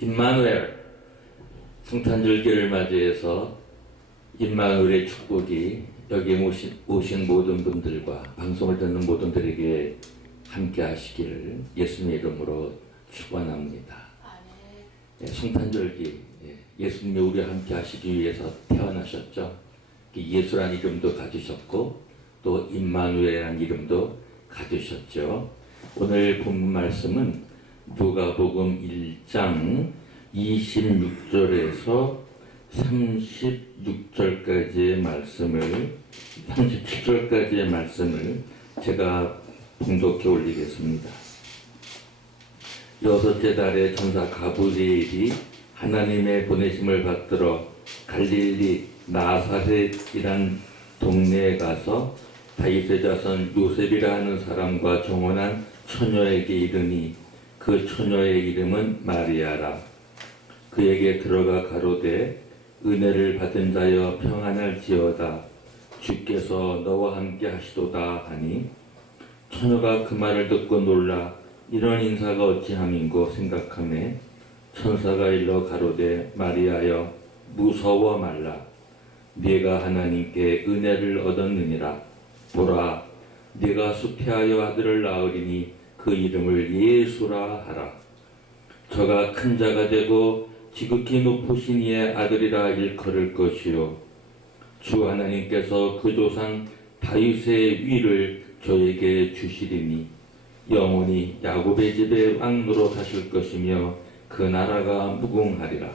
임마누엘 성탄절기를 맞이해서 임마누엘의 축복이 여기에 오신 모든 분들과 방송을 듣는 모든 분들에게 함께 하시기를 예수님의 이름으로 축원합니다. 성탄절기 예수님이 우리와 함께 하시기 위해서 태어나셨죠. 예수라는 이름도 가지셨고 또 임마누엘이라는 이름도 가지셨죠. 오늘 본문 말씀은 누가복음 1장 26절에서 36절까지의 말씀을 37절까지의 말씀을 제가 봉독해 올리겠습니다. 여섯째 달에 천사 가브리엘이 하나님의 보내심을 받들어 갈릴리 나사렛이란 동네에 가서 다윗의 자손 요셉이라 하는 사람과 정혼한 처녀에게 이르니 그 처녀의 이름은 마리아라. 그에게 들어가 가로되 은혜를 받은 자여 평안할지어다. 주께서 너와 함께 하시도다 하니 처녀가 그 말을 듣고 놀라 이런 인사가 어찌함인고 생각하매 천사가 일러 가로되 마리아여 무서워 말라. 네가 하나님께 은혜를 얻었느니라. 보라 네가 수태하여 아들을 낳으리니 그 이름을 예수라 하라. 저가 큰 자가 되고 지극히 높으신 이의 아들이라 일컬을 것이요 주 하나님께서 그 조상 다윗의 위를 저에게 주시리니 영원히 야곱의 집에 왕노로 하실 것이며 그 나라가 무궁하리라.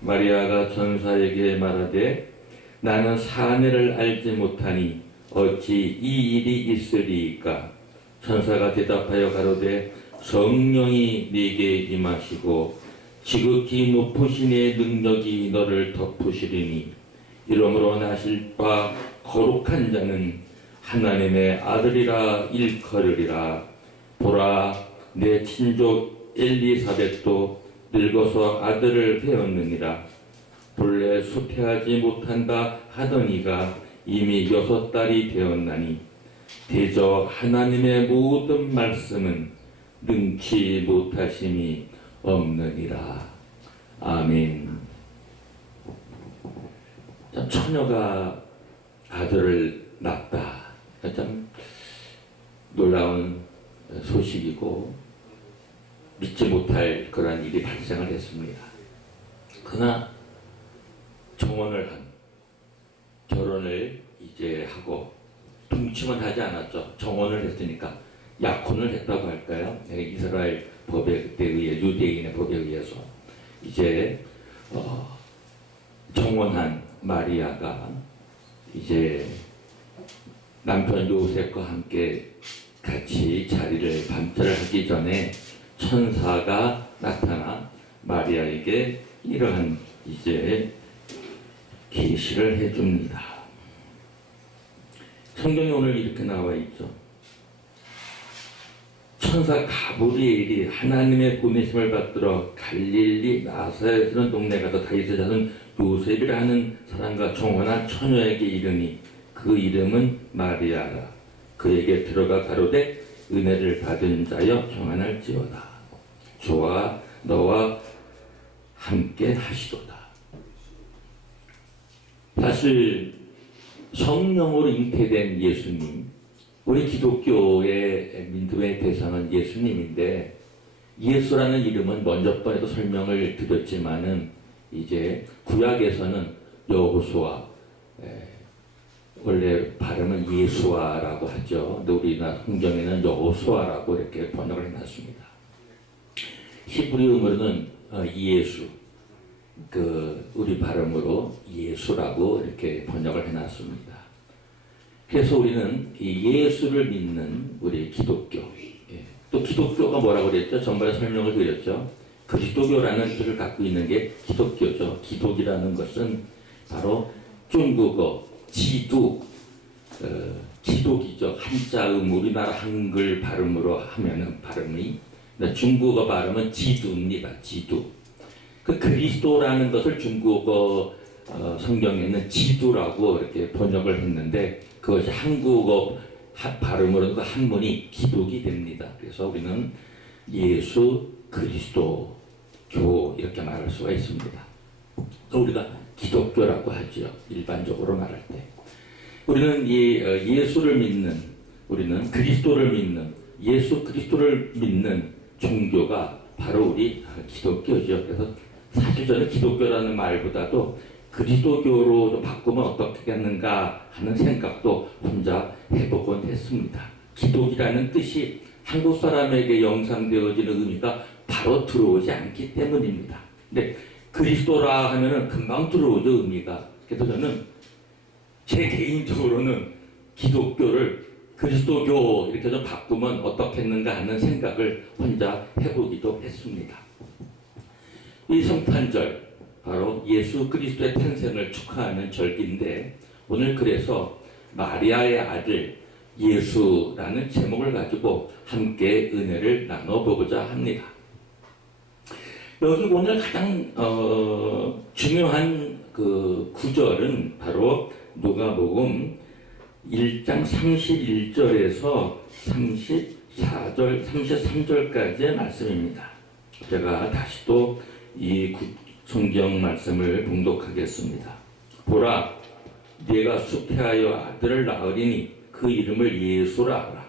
마리아가 천사에게 말하되 나는 사내를 알지 못하니 어찌 이 일이 있으리이까. 천사가 대답하여 가로되 성령이 네게 임하시고 지극히 높으신 이의 능력이 너를 덮으시리니 이러므로 나실 바 거룩한 자는 하나님의 아들이라 일컬으리라. 보라 내 친족 엘리사벳도 늙어서 아들을 배었느니라. 본래 수태하지 못한다 하더니가 이미 6달이 되었나니 대저 하나님의 모든 말씀은 능치 못하심이 없느니라. 아멘. 처녀가 아들을 낳았다. 참 놀라운 소식이고 믿지 못할 그런 일이 발생을 했습니다. 그러나 정혼을 한 결혼을 이제 하고 동침은 하지 않았죠. 정혼을 했으니까 약혼을 했다고 할까요? 이스라엘 법에 그때 의해 유대인의 법에 의해서 이제 정혼한 마리아가 이제 남편 요셉과 함께 같이 자리를 밤철을 하기 전에 천사가 나타나 마리아에게 이러한 이제 계시를 해줍니다. 성경에 오늘 이렇게 나와 있죠. 천사 가브리엘이 하나님의 보내심을 받들어 갈릴리 나사렛이라는 동네에 가서 다윗의 자손 요셉이라 하는 사람과 정혼한 처녀에게 이르니 그 이름은 마리아라. 그에게 들어가 가로되 은혜를 받은 자여 평안할지어다. 주와 너와 함께 하시도다. 사실 성령으로 잉태된 예수님, 우리 기독교의 민족의 대상은 예수님인데 예수라는 이름은 먼저 번에도 설명을 드렸지만은 이제 구약에서는 여호수아, 원래 발음은 예수아라고 하죠. 근데 우리나라 성경에는 여호수아라고 이렇게 번역을 해놨습니다. 히브리어로는 예수, 우리 발음으로 예수라고 이렇게 번역을 해놨습니다. 그래서 우리는 이 예수를 믿는 우리 기독교, 또 기독교가 뭐라고 그랬죠? 전번에 설명을 드렸죠. 그리스도교라는 뜻을 갖고 있는 게 기독교죠. 기독이라는 것은 바로 중국어 지두, 기독이죠. 한자음, 우리나라 한글 발음으로 하면은 발음이 중국어 발음은 지두입니다. 지두. 그 그리스도라는 것을 중국어 성경에는 지두라고 이렇게 번역을 했는데 그것이 한국어 발음으로 그 한문이 기독이 됩니다. 그래서 우리는 예수 그리스도 교 이렇게 말할 수가 있습니다. 우리가 기독교라고 하죠. 일반적으로 말할 때. 우리는 예수를 믿는, 우리는 그리스도를 믿는, 예수 그리스도를 믿는 종교가 바로 우리 기독교죠. 그래서 사실 저는 기독교라는 말보다도 그리스도교로 바꾸면 어떻겠는가 하는 생각도 혼자 해보곤 했습니다. 기독이라는 뜻이 한국 사람에게 영상되어지는 의미가 바로 들어오지 않기 때문입니다. 근데 그리스도라 하면은 금방 들어오죠, 의미가. 그래서 저는 제 개인적으로는 기독교를 그리스도교 이렇게 좀 바꾸면 어떻겠는가 하는 생각을 혼자 해보기도 했습니다. 이 성탄절, 바로 예수 그리스도의 탄생을 축하하는 절기인데, 오늘 그래서 마리아의 아들 예수라는 제목을 가지고 함께 은혜를 나눠보고자 합니다. 여기 오늘 가장 중요한 그 구절은 바로 누가복음 1장 31절에서 34절, 33절까지의 말씀입니다. 제가 다시 또 이 성경 말씀을 봉독하겠습니다. 보라, 네가 수태하여 아들을 낳으리니 그 이름을 예수라 하라.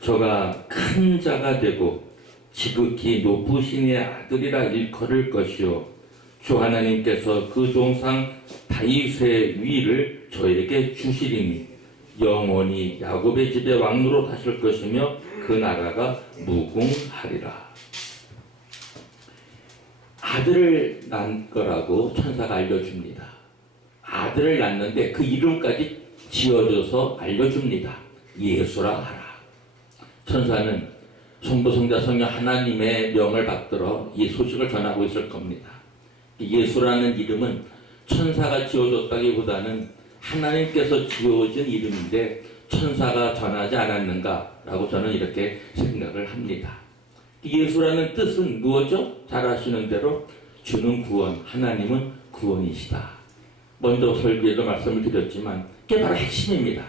저가 큰 자가 되고 지극히 높으신 이의 아들이라 일컬을 것이요 주 하나님께서 그 종상 다윗의 위를 저에게 주시리니 영원히 야곱의 집에 왕으로 다실 것이며 그 나라가 무궁하리라. 아들을 낳은 거라고 천사가 알려줍니다. 아들을 낳는데 그 이름까지 지어줘서 알려줍니다. 예수라 하라. 천사는 성부성자 성령 하나님의 명을 받들어 이 소식을 전하고 있을 겁니다. 예수라는 이름은 천사가 지어줬다기보다는 하나님께서 지어준 이름인데 천사가 전하지 않았는가라고 저는 이렇게 생각을 합니다. 예수라는 뜻은 무엇이죠? 잘 아시는 대로 주는 구원, 하나님은 구원이시다. 먼저 설교에도 말씀을 드렸지만 그게 바로 핵심입니다.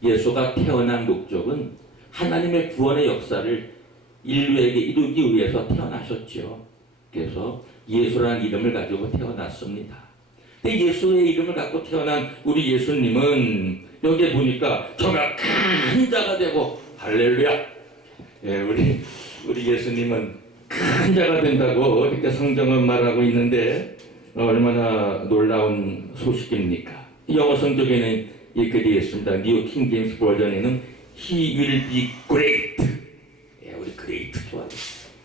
예수가 태어난 목적은 하나님의 구원의 역사를 인류에게 이루기 위해서 태어나셨죠. 그래서 예수라는 이름을 가지고 태어났습니다. 근데 예수의 이름을 갖고 태어난 우리 예수님은 여기에 보니까 저가 큰 자가 되고 할렐루야. 예, 우리 예수님은 큰 자가 된다고 이렇게 성경은 말하고 있는데 얼마나 놀라운 소식입니까? 영어 성경에는 이렇게 되어 있습니다. 뉴 킹 제임스 버전에는 He will be great. 예, 우리 great 좋아해요.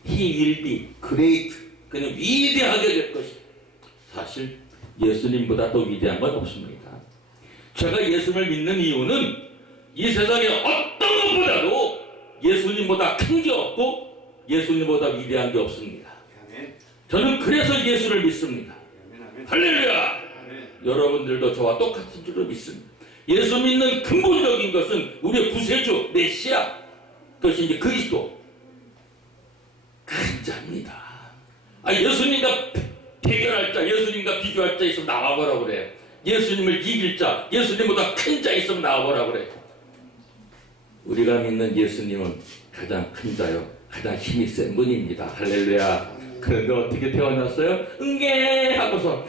He will be great. 그는 위대하게 될 것이다. 사실 예수님보다 더 위대한 건 없습니다. 제가 예수님을 믿는 이유는 이 세상에 어떤 것보다도 예수님보다 큰 게 없고 예수님보다 위대한 게 없습니다. 저는 그래서 예수를 믿습니다. 할렐루야! 여러분들도 저와 똑같은 줄로 믿습니다. 예수 믿는 근본적인 것은 우리의 구세주 메시아, 그것이 이제 그리스도 큰 자입니다. 예수님과 대결할 자, 예수님과 비교할 자 있으면 나와보라 그래. 예수님을 이길 자, 예수님보다 큰 자 있으면 나와보라 그래. 우리가 믿는 예수님은 가장 큰 자요, 가장 힘이 센 분입니다. 할렐루야. 그런데 어떻게 태어났어요? 응애 하고서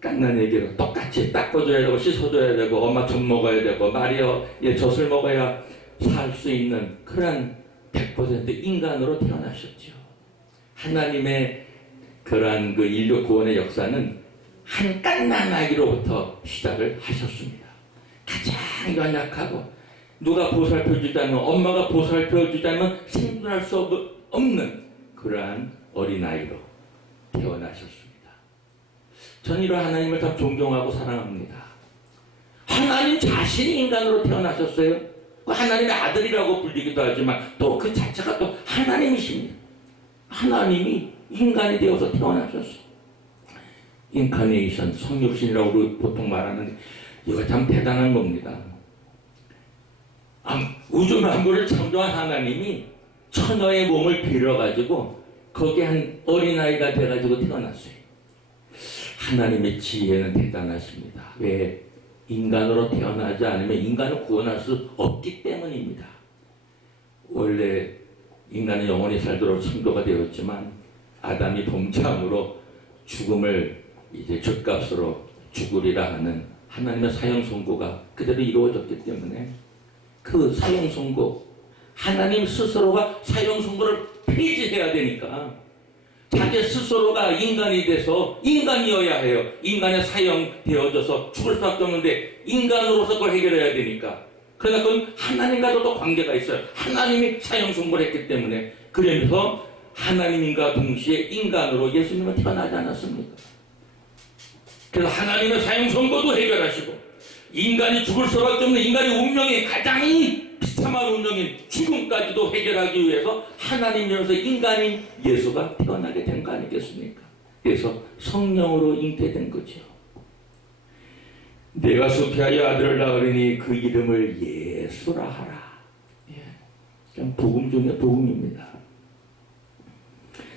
깐난 얘기로 똑같이 닦아줘야 되고 씻어줘야 되고 엄마 젖 먹어야 되고 마리아 젖을 먹어야 살 수 있는 그런 100% 인간으로 태어나셨죠. 하나님의 그러한 그 인류 구원의 역사는 한 깐난 아기로부터 시작을 하셨습니다. 가장 연약하고 누가 보살펴주지 않으면, 엄마가 보살펴주지 않으면 생존할 수 없는 그러한 어린아이로 태어나셨습니다. 저는 이런 하나님을 참 존경하고 사랑합니다. 하나님 자신이 인간으로 태어나셨어요. 하나님의 아들이라고 불리기도 하지만 또 그 자체가 또 하나님이십니다. 하나님이 인간이 되어서 태어나셨어요. 인카네이션, 성육신이라고 우리 보통 말하는데 이거 참 대단한 겁니다. 우주 만물을 창조한 하나님이 처녀의 몸을 빌어가지고 거기에 한 어린아이가 돼가지고 태어났어요. 하나님의 지혜는 대단하십니다. 왜? 인간으로 태어나지 않으면 인간을 구원할 수 없기 때문입니다. 원래 인간은 영원히 살도록 창조가 되었지만 아담이 범죄함으로 죽음을 이제 죗값으로 죽으리라 하는 하나님의 사형 선고가 그대로 이루어졌기 때문에 그 사형 선고, 하나님 스스로가 사형 선고를 폐지해야 되니까 자기 스스로가 인간이 돼서 인간이어야 해요. 인간의 사형되어져서 죽을 수밖에 없는데 인간으로서 그걸 해결해야 되니까. 그러나 그건 하나님과도 또 관계가 있어요. 하나님이 사형 선고를 했기 때문에. 그러면서 하나님인가 동시에 인간으로 예수님은 태어나지 않았습니까? 그래서 하나님의 사형 선고도 해결하시고 인간이 죽을 수밖에 없는 인간의 운명이 가장 비참한 운명인 죽음까지도 해결하기 위해서 하나님이면서 인간인 예수가 태어나게 된 거 아니겠습니까? 그래서 성령으로 잉태된 거죠. 내가 수피하여 아들을 낳으리니 그 이름을 예수라 하라. 그냥 복음 중에 복음입니다.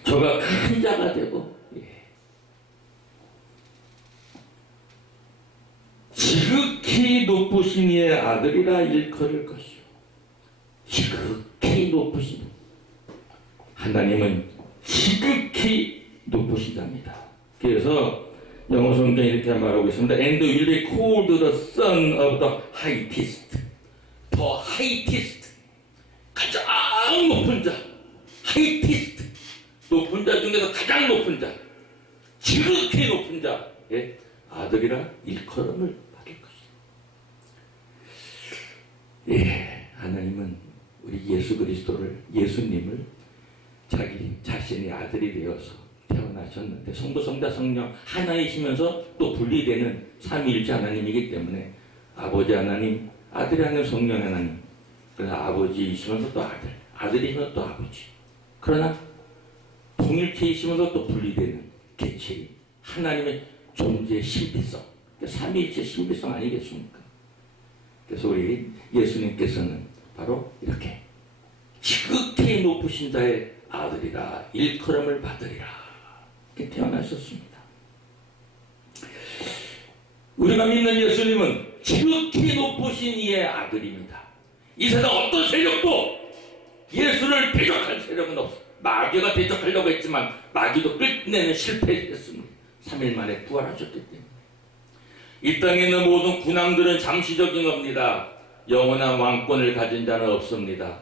저가 큰 자가 되고 지극히 높으신 이의 아들이라 일컬을 것이요. 지극히 높으신, 하나님은 지극히 높으신 자입니다. 그래서 영어 성경에 이렇게 말하고 있습니다. And will be called the son of the highest. The highest. 가장 높은 자. highest. 높은 자 중에서 가장 높은 자. 지극히 높은 자의 아들이라 일컬음을 받을 것이다. 하나님은 우리 예수 그리스도를, 예수님을 자기 자신의 아들이 되어서 태어나셨는데 성부, 성자, 성령 하나이시면서 또 분리되는 삼위일체 하나님이기 때문에 아버지 하나님, 아들이 하나님, 성령 하나님. 그러나 아버지이시면서 또 아들, 아들이시면서 또 아버지. 그러나 동일체이시면서 또 분리되는 개체인 하나님의 존재의 신비성, 삼위일체 신비성 아니겠습니까? 그래서 우리 예수님께서는 바로 이렇게 지극히 높으신 자의 아들이라 일컬음을 받으리라 이렇게 태어나셨습니다. 우리가 믿는 예수님은 지극히 높으신 이의 아들입니다. 이 세상 어떤 세력도 예수를 대적할 세력은 없습니다. 마귀가 대적하려고 했지만 마귀도 끝내는 실패했습니다. 3일 만에 부활하셨기 때문에. 이 땅에 있는 모든 군왕들은 잠시적인 겁니다. 영원한 왕권을 가진 자는 없습니다.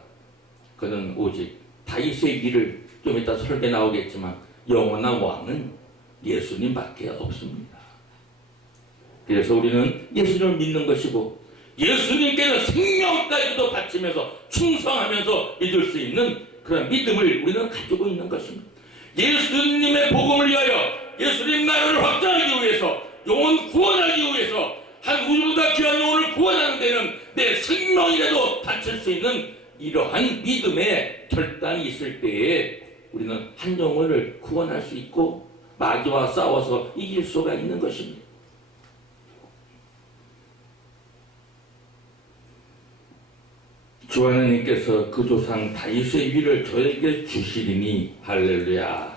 그는 오직 다윗의 길을, 좀 이따 설계 나오겠지만 영원한 왕은 예수님밖에 없습니다. 그래서 우리는 예수님을 믿는 것이고 예수님께는 생명까지도 바치면서 충성하면서 믿을 수 있는 그런 믿음을 우리는 가지고 있는 것입니다. 예수님의 복음을 위하여, 예수님 나라를 확장하기 위해서, 영혼 구원하기 위해서, 한 우주보다 귀한 영혼을 구원하는 데는 내 생명이라도 바칠 수 있는 이러한 믿음의 결단이 있을 때에 우리는 한 영혼을 구원할 수 있고 마귀와 싸워서 이길 수가 있는 것입니다. 주 하나님께서 그 조상 다윗의 위를 저에게 주시리니 할렐루야.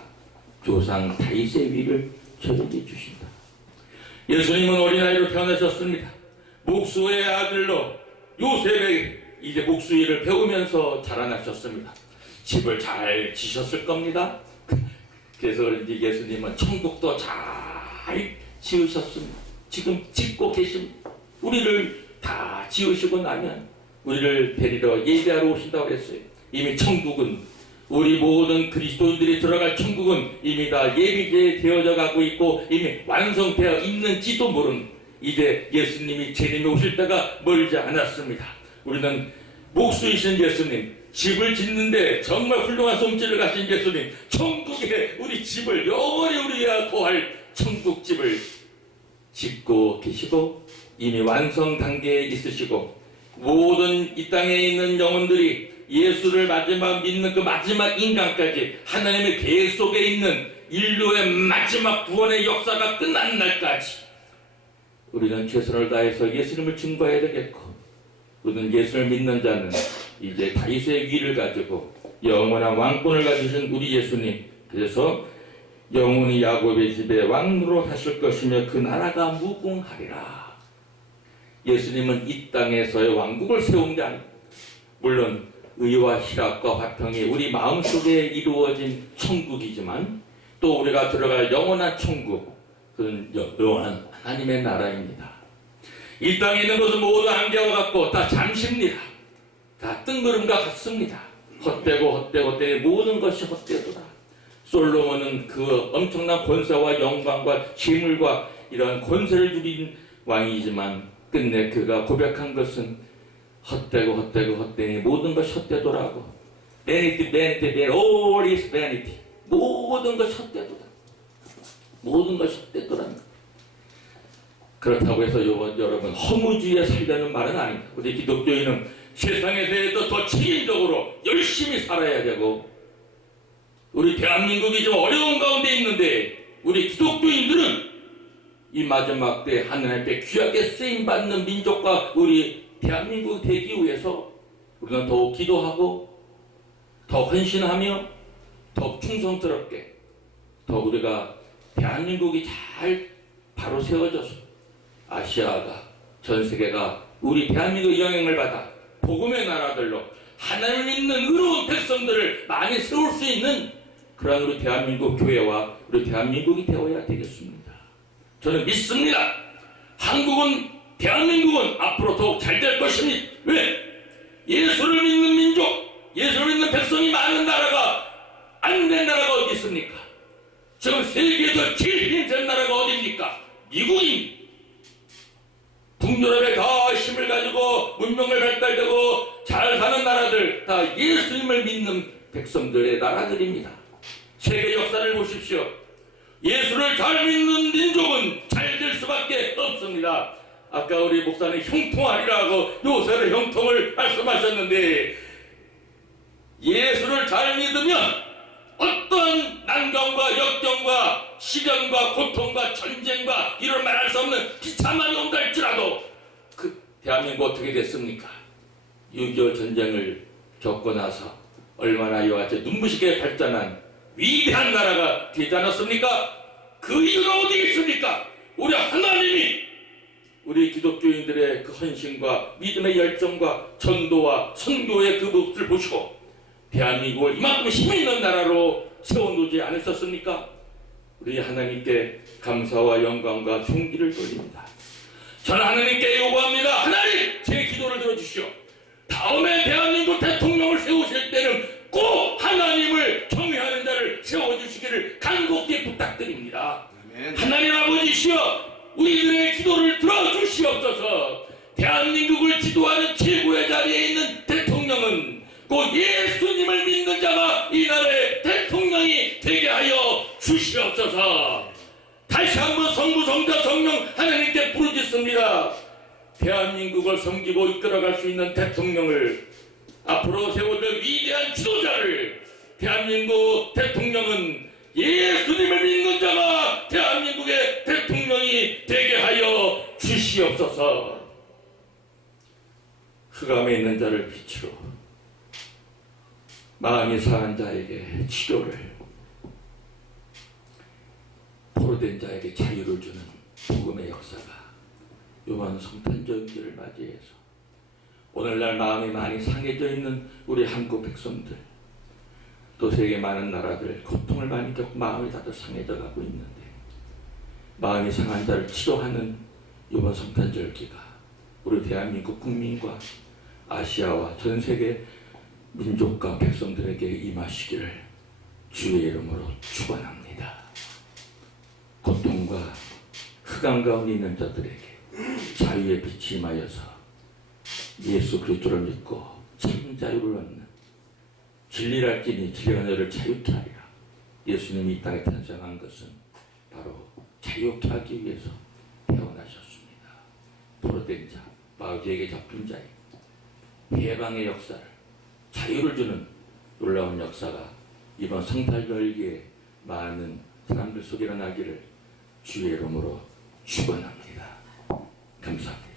조상 다윗의 위를 저에게 주신다. 예수님은 어린아이로 태어나셨습니다. 목수의 아들로 요셉의 이제 목수일을 배우면서 자라나셨습니다. 집을 잘 지셨을 겁니다. 그래서 그런지 예수님은 천국도 잘 지으셨습니다. 지금 짓고 계신 우리를 다 지으시고 나면 우리를 데리러 예배하러 오신다고 했어요. 이미 천국은, 우리 모든 그리스도인들이 들어갈 천국은 이미 다 예비되어져 가고 있고 이미 완성되어 있는지도 모르는, 이제 예수님이 재림에 오실 때가 멀지 않았습니다. 우리는 목수이신 예수님, 집을 짓는데 정말 훌륭한 손길을 가신 예수님, 천국에 우리 집을 영원히 우리가 거할 천국집을 짓고 계시고 이미 완성 단계에 있으시고, 모든 이 땅에 있는 영혼들이 예수를 마지막 믿는 그 마지막 인간까지 하나님의 계획 속에 있는 인류의 마지막 구원의 역사가 끝난 날까지 우리는 최선을 다해서 예수님을 증거해야 되겠고, 우리는 예수를 믿는 자는 이제 다윗의 위를 가지고 영원한 왕권을 가지신 우리 예수님, 그래서 영원히 야곱의 집에 왕으로 사실 것이며 그 나라가 무궁하리라. 예수님은 이 땅에서의 왕국을 세운 게 아닙니다. 물론 의와 희락과 화평이 우리 마음속에 이루어진 천국이지만 또 우리가 들어갈 영원한 천국, 그건 영원한 하나님의 나라입니다. 이 땅에 있는 것은 모두 안개와 같고 다 잠시입니다. 다 뜬구름과 같습니다. 헛되고 모든 것이 헛되도다. 솔로몬은 그 엄청난 권세와 영광과 재물과 이러한 권세를 누린 왕이지만 끝내 그가 고백한 것은 헛되고 모든 것이 헛되도라고. vanity, all is vanity. 모든 것이 헛되도다. 모든 것이 헛되도라는 것. 그렇다고 해서 여러분 허무주의에 살려는 말은 아닙니다. 우리 기독교인은 세상에 대해서 더 책임적으로 열심히 살아야 되고, 우리 대한민국이 좀 어려운 가운데 있는데 우리 기독교인들은 이 마지막 때 하나님께 귀하게 쓰임받는 민족과 우리 대한민국이 되기 위해서 우리는 더욱 기도하고 더 헌신하며 더욱 충성스럽게 더 우리가 대한민국이 잘 바로 세워져서 아시아가 전 세계가 우리 대한민국의 영향을 받아 복음의 나라들로 하나님을 믿는 의로운 백성들을 많이 세울 수 있는 그러한 우리 대한민국 교회와 우리 대한민국이 되어야 되겠습니다. 저는 믿습니다. 한국은 대한민국은 앞으로 더욱 잘 될 것입니다. 왜? 예수를 믿는 민족, 예수를 믿는 백성이 많은 나라가 안 된 나라가 어디 있습니까? 지금 세계에서 제일 힘센 나라가 어디입니까? 미국입니다. 북유럽에 다 힘을 가지고 문명을 발달되고 잘 사는 나라들 다 예수님을 믿는 백성들의 나라들입니다. 세계 역사를 보십시오. 예수를 잘 믿는 민족은 잘 될 수밖에 없습니다. 아까 우리 목사님 형통하리라고 요새의 형통을 말씀하셨는데, 예수를 잘 믿으면 어떤 난경과 역경과 시련과 고통과 전쟁과 이런 말할 수 없는 비참함이 온다 할지라도 그 대한민국 어떻게 됐습니까? 6.25 전쟁을 겪고 나서 얼마나 이와 같이 눈부시게 발전한 위대한 나라가 되지 않았습니까? 그 이유가 어디 있습니까? 우리 하나님이 우리 기독교인들의 그 헌신과 믿음의 열정과 전도와 선교의 그 모습을 보시고 대한민국을 이만큼 힘있는 나라로 세워놓지 않으셨습니까? 우리 하나님께 감사와 영광과 존귀를 돌립니다. 저는 하나님께 요구합니다. 하나님, 제 기도를 들어주시오. 다음에 대한민국 대통령을 세우실 때는 꼭 하나님을 경외하는 자를 세워주시기를 간곡히 부탁드립니다. 아멘. 하나님 아버지시여, 우리들의 기도를 들어주시옵소서. 대한민국을 지도하는 최고의 자리에 있는 대통령은 곧 예수님을 믿는 자가 이 나라의 대통령이 되게 하여 주시옵소서. 다시 한번 성부, 성자, 성령 하나님께 부르짖습니다. 대한민국을 섬기고 이끌어갈 수 있는 대통령을, 앞으로 세워질 위대한 지도자를, 대한민국 대통령은 예수님을 믿는 자가 대한민국의 대통령이 되게 하여 주시옵소서. 흑암에 있는 자를 빛으로, 마음이 상한 자에게 치료를, 포로된 자에게 자유를 주는 복음의 역사가 이번 성탄절기를 맞이해서 오늘날 마음이 많이 상해져 있는 우리 한국 백성들, 또 세계 많은 나라들 고통을 많이 겪고 마음이 다들 상해져 가고 있는데, 마음이 상한 자를 치료하는 이번 성탄절기가 우리 대한민국 국민과 아시아와 전 세계 민족과 백성들에게 임하시기를 주의 이름으로 축원합니다. 고통과 흑암 가운데 있는 자들에게 자유의 빛이 임하여서 예수 그리스도를 믿고 참 자유를 얻는, 진리랄지니 진리가 너를 자유케 하리라. 예수님이 이 땅에 탄생한 것은 바로 자유케 하기 위해서 태어나셨습니다. 포로된 자, 마귀에게 잡힌 자의 해방의 역사를, 자유를 주는 놀라운 역사가 이번 성탄절기에 많은 사람들 속에 일어나기를 주의 이름으로 축원합니다. 감사합니다.